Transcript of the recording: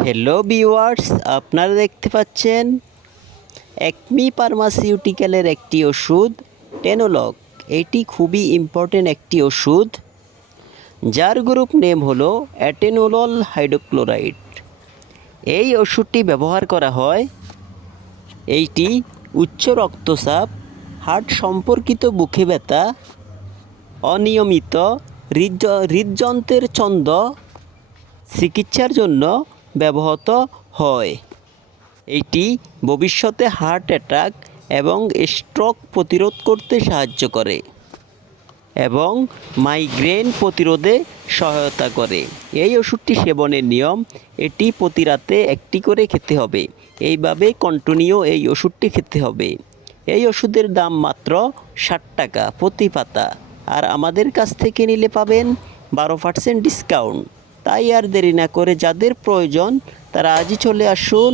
Hello viewers, আপনারা দেখতে পাচ্ছেন একমি ফার্মাসিউটিক্যালের একটি ওষুধ টেনোলগ। এটি খুবই ইম্পর্টেন্ট একটি ওষুধ, যার গ্রুপ নেম হলো অ্যাটেনোলল হাইড্রোক্লোরাইড। এই ওষুধটি ব্যবহার করা হয় এইটি উচ্চ রক্তচাপ, হার্ট সম্পর্কিত বুকে ব্যথা, অনিয়মিত হৃদযন্ত্রের ছন্দ চিকিৎসার জন্য ব্যবহৃত হয়। এটি ভবিষ্যতে হার্ট অ্যাটাক এবং স্ট্রোক প্রতিরোধ করতে সাহায্য করে এবং মাইগ্রেন প্রতিরোধে সহায়তা করে। এই ওষুধটি সেবনের নিয়ম, এটি প্রতি রাতে একটি করে খেতে হবে। এইভাবে কন্টিনিউ এই ওষুধটি খেতে হবে। এই ওষুধের দাম মাত্র 60 টাকা প্রতি পাতা, আর আমাদের কাছ থেকে নিলে পাবেন 12% ডিসকাউন্ট। তাই আর দেরি না করে যাদের প্রয়োজন তারা আজই চলে আসুন।